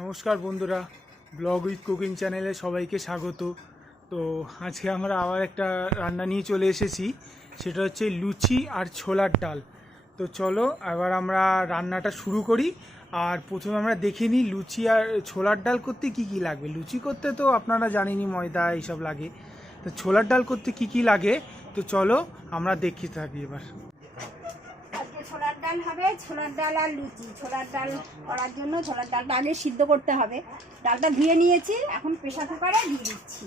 নমস্কার বন্ধুরা, blog with cooking চ্যানেলে সবাইকে স্বাগত। তো আজকে আমরা আবার একটা রান্না নিয়ে চলে এসেছি, সেটা হচ্ছে লুচি আর ছোলার ডাল। তো চলো এবার আমরা রান্নাটা শুরু করি। আর প্রথমে আমরা দেখে নিই লুচি আর ছোলার ডাল করতে কি কি লাগবে। লুচি করতে তো আপনারা জানেনই ময়দা এইসব লাগে, তো ছোলার ডাল করতে কি কি লাগে তো চলো আমরা দেখতে থাকি এবার। ছোলার ডাল হবে, ছোলার ডাল আর লুচি। ছোলার ডাল করার জন্য ছোলার ডালটা আগে সিদ্ধ করতে হবে। ডালটা ধুয়ে নিয়েছি, এখন প্রেসার কুকারে দিয়ে দিচ্ছি।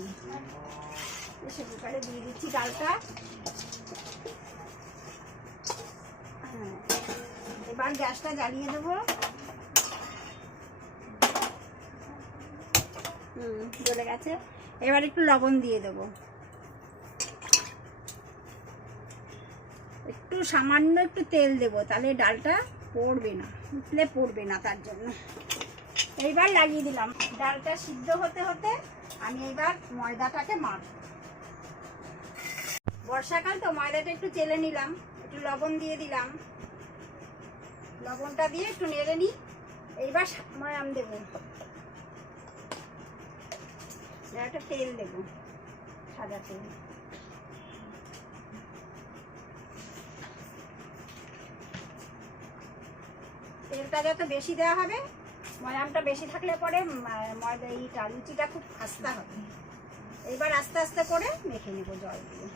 প্রেসার কুকারে দিয়ে দিচ্ছি ডালটা। এবার গ্যাসটা জ্বালিয়ে দেবো। জ্বলে গেছে। এবার একটু লবণ দিয়ে দেবো, একটু সামান্য একটু তেল দেবো, তাহলে ডালটা পড়বে না, উঠলে পড়বে না, তার জন্য। এইবার লাগিয়ে দিলাম। ডালটা সিদ্ধ হতে হতে আমি এইবার ময়দাটাকে মাখব। বর্ষাকাল তো ময়দাটা একটু চেলে নিলাম, একটু লবণ দিয়ে দিলাম। লবণটা দিয়ে একটু নেড়ে নিই। এইবার ময়াম দেবো, একটা তেল দেবো, সাদা তেল। তেলটা যত বেশি দেওয়া হবে, ময়ামটা বেশি থাকলে পরে ময়দা এইটা লুচিটা খুব আস্তে হবে। এইবার আস্তে আস্তে করে মেখে নেবো জল দিয়ে।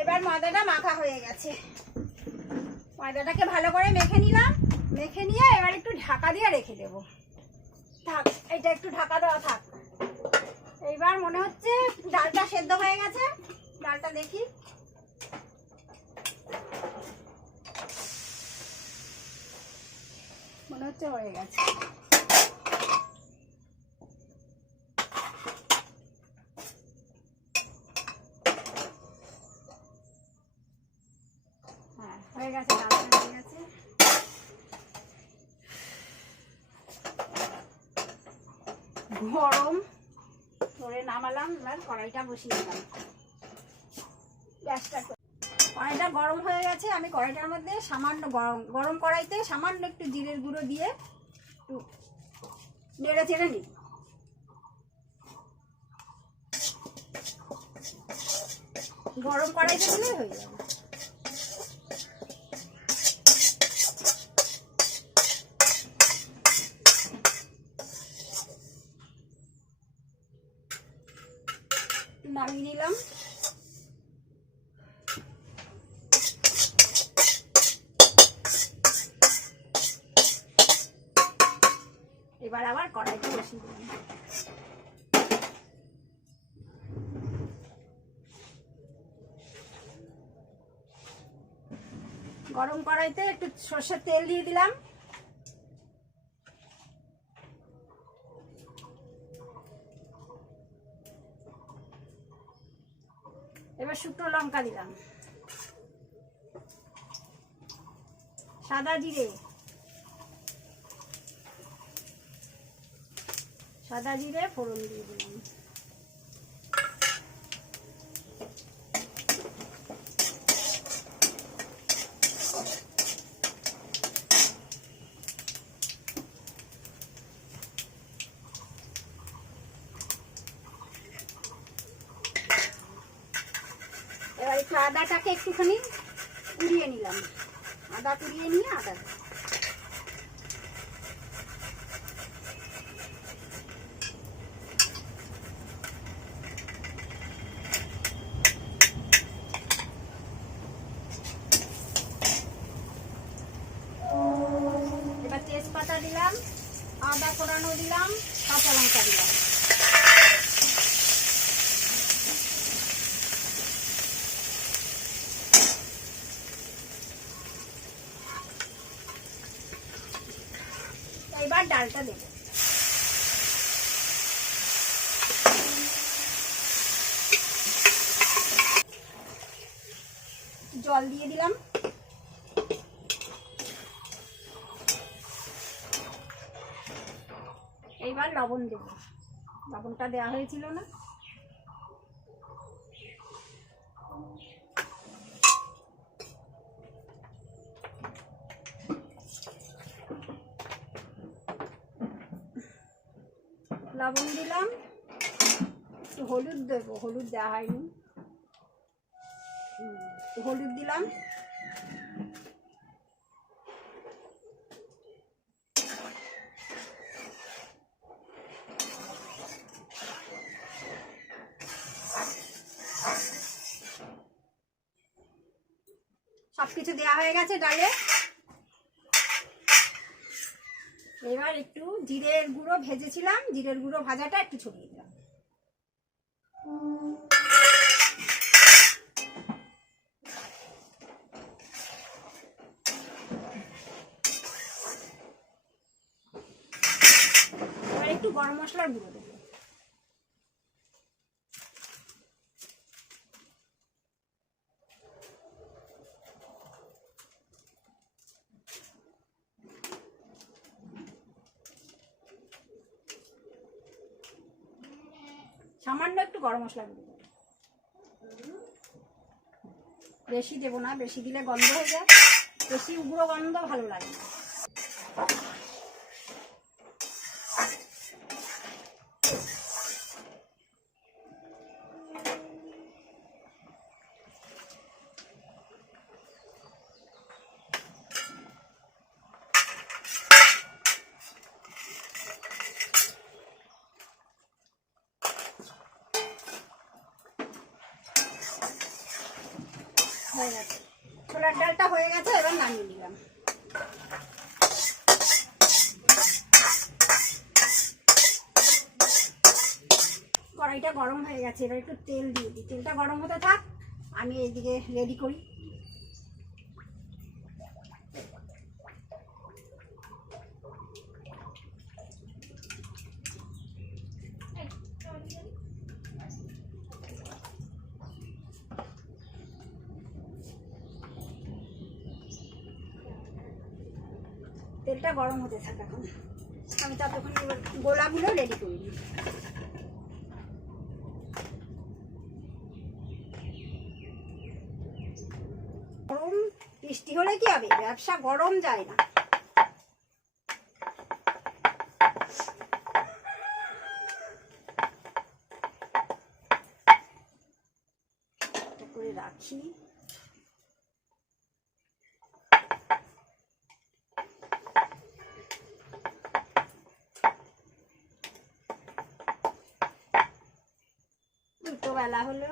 এবার ময়দাটা মাখা হয়ে গেছে। ময়দাটাকে ভালো করে মেখে নিলাম। মেখে নিয়ে এবার একটু ঢাকা দিয়ে রেখে দেবো। থাক, এটা একটু ঢাকা দেওয়া থাক। এইবার মনে হচ্ছে ডালটা সেদ্ধ হয়ে গেছে। ডালটা দেখি। মনে হচ্ছে হয়ে গেছে। হ্যাঁ, হয়ে গেছে, ডালটা হয়ে গেছে। গরম করে নামালাম। এবার কড়াইটা বসিয়ে দিলাম। গ্যাসটা, কড়াইটা গরম হয়ে গেছে। আমি কড়াইটার মধ্যে সামান্য গরম কড়াইতে সামান্য একটু জিরের গুঁড়ো দিয়ে একটু নেড়ে চেড়ে নিই। গরম কড়াইতে দিলেই হয়ে যাবে। নামিয়ে নিলাম। এবার আবার কড়াইতে বসিয়ে দিলাম। গরম কড়াইতে একটু সর্ষের তেল দিয়ে দিলাম। এবার শুকনো লঙ্কা দিলাম, সাদা জিরে, ফোড়ন দিয়ে দিলাম। এবার একটু আদাটাকে একটুখানি কুড়িয়ে নিলাম। আদা কুড়িয়ে নিয়ে আদা এবার তেজপাতা দিলাম, আদা কোড়ানো দিলাম, কাঁচা লঙ্কা দিলাম। এবার ডালটা দেব। জল দিয়ে দিলাম। এইবার লবণ দেব, লবণটা দেওয়া হয়েছিল না। লবণ দিলাম, একটু হলুদ দেবো, হলুদ দেওয়া হয়নি, হলুদ দিলাম, সবকিছু দেওয়া হয়ে গেছে ডালে। এবার একটু জিরের গুঁড়ো ভেজেছিলাম, জিরের গুঁড়ো ভাজাটা একটু ছড়িয়ে দিলাম। এবার একটু গরম মশলার গুঁড়ো দেবো। সামান্য একটু গরম মশলা দেবো, বেশি দেবো না, বেশি দিলে গন্ধ হয়ে যায়, বেশি উগ্র গন্ধ ভালো লাগে না। হয়ে গেছে, ছোলার ডালটা হয়ে গেছে, এবার নামিয়ে নিলাম। কড়াইটা গরম হয়ে গেছে, এবার একটু তেল দিয়ে দিই, তেলটা গরম হতে থাক, আমি এইদিকে রেডি করি। তেলটা গরম হতে থাকে, এখন আমি ততক্ষণ এবার গোলাগুলো রেডি করে নিই। গরম বৃষ্টি হলে কি হবে, ব্যবসা গরম যায় না। করে রাখি, দুটো বেলা হলো।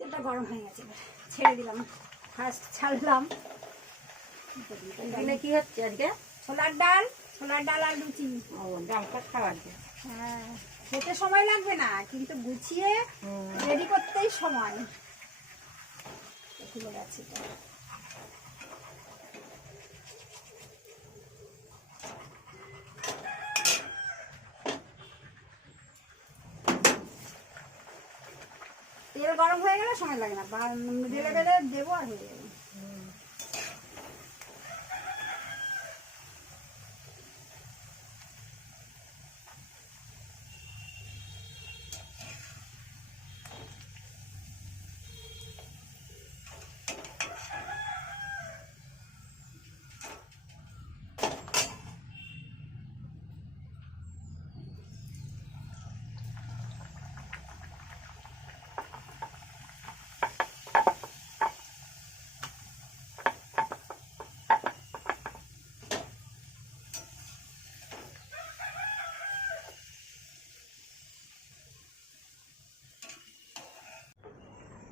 তেলটা গরম হয়ে গেছে, ছেড়ে দিলাম, ফার্স্ট ছাড়লাম। কি হচ্ছে আজকে? ছোলার ডাল, ছোলার ডাল আর লুচি। ও, ডালটা খাওয়ার হ্যাঁ, খেতে সময় লাগবে না, কিন্তু গুছিয়ে রেডি করতেই সময় খুলে গেছে। তেল গরম হয়ে গেলে সময় লাগে না, ঢেলে ঢেলে দেবো আর হয়ে যাবে।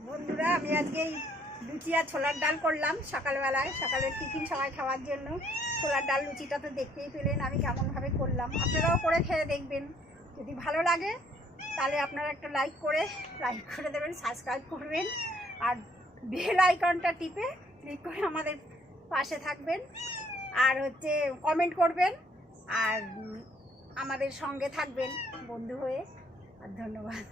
বন্ধুরা, আমি আজকে এই লুচি আর ছোলার ডাল করলাম সকালবেলায়, সকালের টিফিন সময় খাওয়ার জন্য। ছোলার ডাল লুচিটা তো দেখতেই পেলেন আমি কেমনভাবে করলাম, আপনারাও করে খেয়ে দেখবেন। যদি ভালো লাগে তাহলে আপনারা একটা লাইক করে দেবেন, সাবস্ক্রাইব করবেন, আর বেল আইকনটা টিপে ক্লিক করে আমাদের পাশে থাকবেন, আর হচ্ছে কমেন্ট করবেন, আর আমাদের সঙ্গে থাকবেন বন্ধু হয়ে। আর ধন্যবাদ।